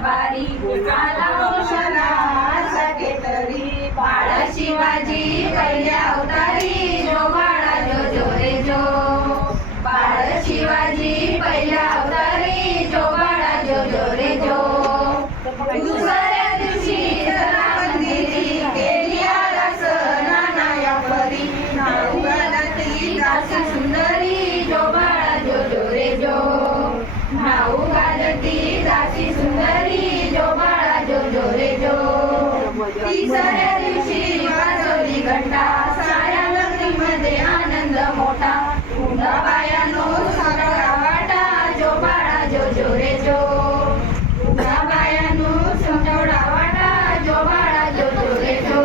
दरबारी आला औषधा सके तरी बाळा शिवाजी पहिल्या अवतारी जो बाळा जो जो रे जो बाळा शिवाजी पहिल्या अवतारी जो बाळा जो जो रे जो दुसऱ्या दिवशी जरा मंदिरी केली आरास नाना या परी नाऊ गाती दासी सुंदरी जो बाळा जो जो रे जो नाऊ गाती दासी सुंदरी जो बाळा जो जो रे जो तिसऱ्या दिवशी वाजवली घंटा साऱ्या नगरीमध्ये आनंद मोठा बायानो सगळा वाटा जो बाळा जो जो रे जो बायानो सगळा वाटा जो बाळा जो जो रे जो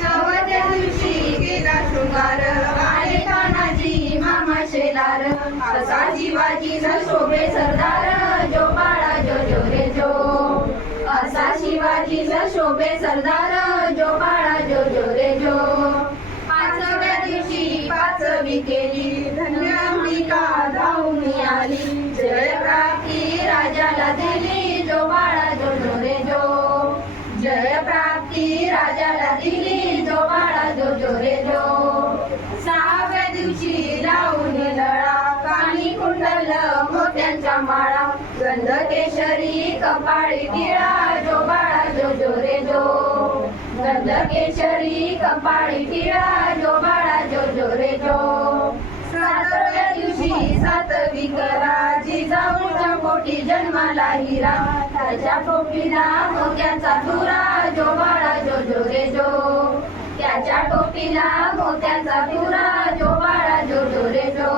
चौथ्या दिवशी गेला शृंगार आले तानाजी मामा शेलार असा शिवाजीचा शोभे सरदार जो बाळा जो जो रे जो असा शिवाजीचा शोभे सरदार जो बाळा जो जो रे जो पाचव्या दिवशी पाचवी केली धन्य अंबिका धावून आली जय प्राप्ती राजाला दिली जो बाळा जो जो रे जो जय प्राप्ती राजाला दिली जो बाळा जो जो रे जो सहाव्या दिवशी लावून लळा कानी कुंडल मोत्यांच्या माळा गंध केशरी कपाळी टिळा जो बाळा जो जो रे जो गंध केशरी कपाळी टिळा जो बाळा जो जो रे जो सातव्या दिवशी सातवी करा जिजाऊच्या पोटी जन्माला हिरा त्याच्या टोपीला मोत्याचा तुरा जो बाळा जो जो रे जो त्याच्या टोपीला मोत्याचा तुरा जो बाळा जो जो रे जो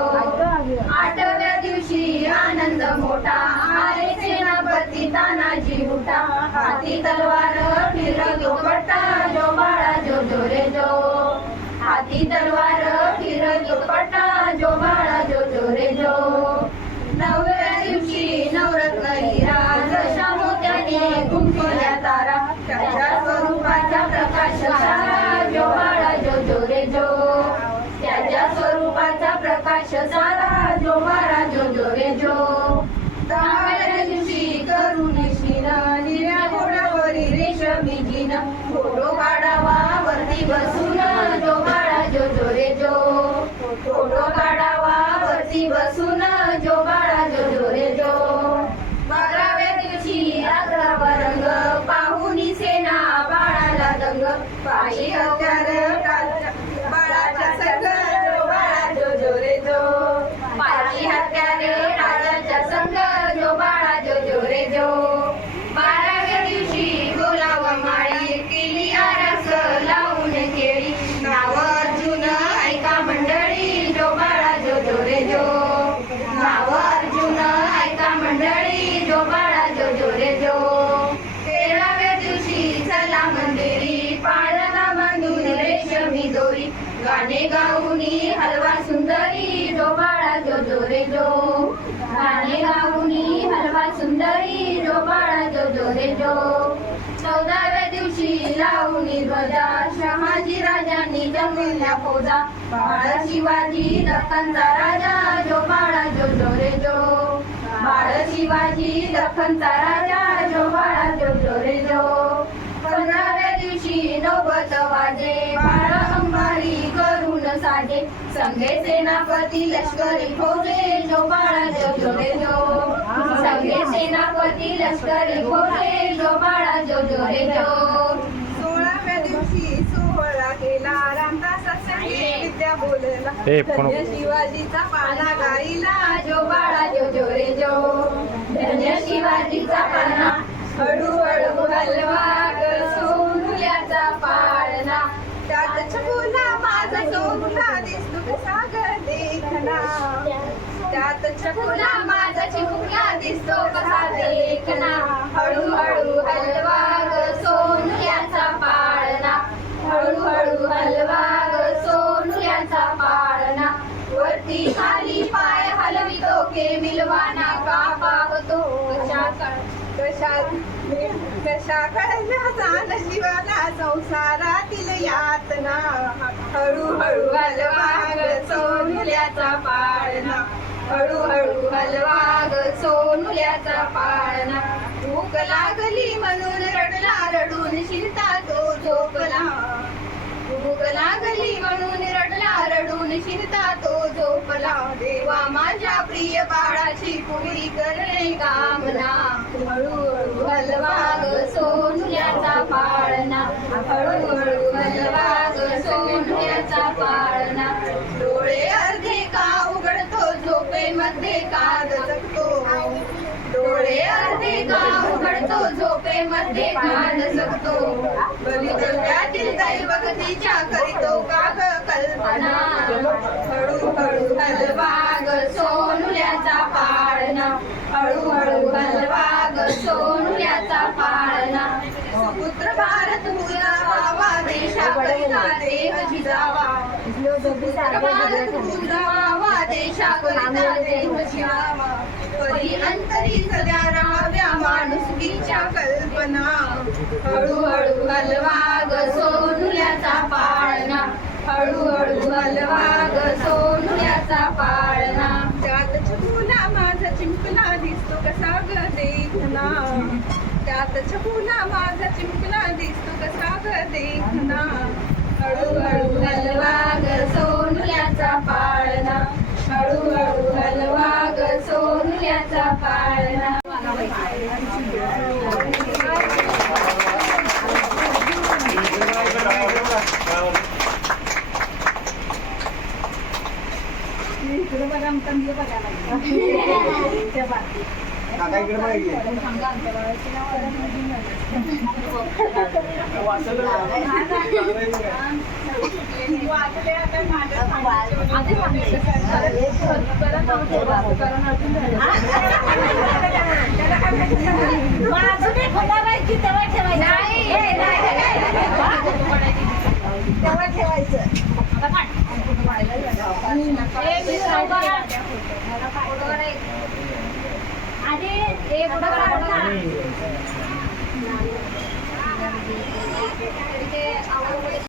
आठव्या दिवशी आनंद मोठा आले सेनापती तानाजी उठा हाती तलवार फिरतो पट्टा जो बाळा जो जो रे जो हाती तलवार फिरतो पट्टा जो बाळा जो जो रे जो नवव्या दिवशी नवरत्न हिरा जशा मोत्याने गुंफल्या तारा त्याच्या स्वरूपाचा प्रकाश सारा जो बाळा जो जो रे जो त्याच्या स्वरूपाचा प्रकाश सारा जो बाळा जो जो रे जो दहाव्या दिवशी करून शिन निळ्या घोड्यावरी रेशमी जिन फोटो काढावा वरती बसून जो बाळा जो जो रे जो फोटो काढावा वरती बसून जो बाळा जो जो रे जो बाराव्या दिवशी अकरावा रंग पाहुनी सेना बाळाला दंग पायी हत्यार बाळाच्या संग जो बाळा जो जो रे जो पायी हत्यार राजाच्या संग जो बाळा जो जो रे जो बाराव्या दिवशी बोलाव माळी केली आरास लावून केळी नाव अर्जुन ऐका मंडळी जो बाळा जो जो रे जो नाव अर्जुन ऐका मंडळी जो बाळा जो जो रे जो तेराव्या दिवशी चला मंदिरी पाळणा बांधून रेशमी दोरी गाणे गाऊनी हलवा सुंदरी जो बाळा जो जो रे जो गाणे गाऊनी हलवा सुंदरी जो बाळा जो जो रे जो चौदाव्या दिवशी लावणी ध्वजा शहाजी राजांनी जमविल्या फौजा बाळ शिवाजी दख्खनचा राजा जो बाळा जो जो रे जो बाळ शिवाजी दख्खनचा राजा जो बाळा जो जो रे जो पंधराव्या दिवशी नौबत वाजे बाळ अंबारी करून साजे संगे सेनापती लष्करी फौजे जो बाळा जो जो रे जो संगे सेनापती लष्करी फौजे जो बाळा जो जो रे जो सोळाव्या दिवशी सोहळा केला रामदास विद्या बोलला धन्य शिवाजीचा पाना गाईला जो बाळा जो जो रे जो धन्य शिवाजीचा पाना हळूहळू हलवा सोनुल्याचा पाळणा त्यात छकुला माझा सोनुला दिसतो कसा ग देखना त्यात छकुला माझा चिमुकला दिसतो कसा देखना हळूहळू हलवा सोनुल्याचा पाळणा हळूहळू हलवा सोनुल्याचा पाळणा वरती खाली पाय हलवितो के मिलवाना का पावतो कशा कळण्याचा नशिबाला संसारातील यातना हळूहळू हलवा सोनुल्याचा पाळणा हळूहळू हलवा सोनुल्याचा पाळणा भूक रडून शिरता तो झोपला. भूक लागली म्हणून रडला, रडून शिरता तो झोपला. देवा माझ्या प्रिय बाळाची पुरी करणे कामना. हळूहळू हलवा ग सोनुल्याचा पाळणा. हळूहळू हलवा ग सोनुल्याचा पाळणा. डोळे अर्धे का उघडतो, झोपेमध्ये का दचकतो. डोळे अर्धे का उघडतो, झोपेमध्ये का दचकतो. भवितव्यातील दैवगतीच्या करीतो का ग कल्पना. हळूहळू हलवा ग सोनुल्याचा पाळणा. हळूहळू हलवा ग सोनुल्याचा पाळणा. सुपुत्र भारत उजावा, देशाकरिता देह झिजावा. सुपुत्र भारत उजावा, देशाकरिता देह झिजावा. परी अंतरी सध्या राहाव्या माणुसकीच्या कल्पना. हळूहळू हलवा ग सोनुल्याचा पाळणा. हळूहळू हलवा ग सोनुल्याचा पाळणा. त्यात छकुला माझा चिमुकला दिसतो कसा ग देखना. त्यात छकुला माझा चिमुकला दिसतो कसा ग देखना. हळूहळू हलवा ग सोनुल्याचा पाळणा. हळूहळू हलवा ग सोनुल्याचा पाळणा.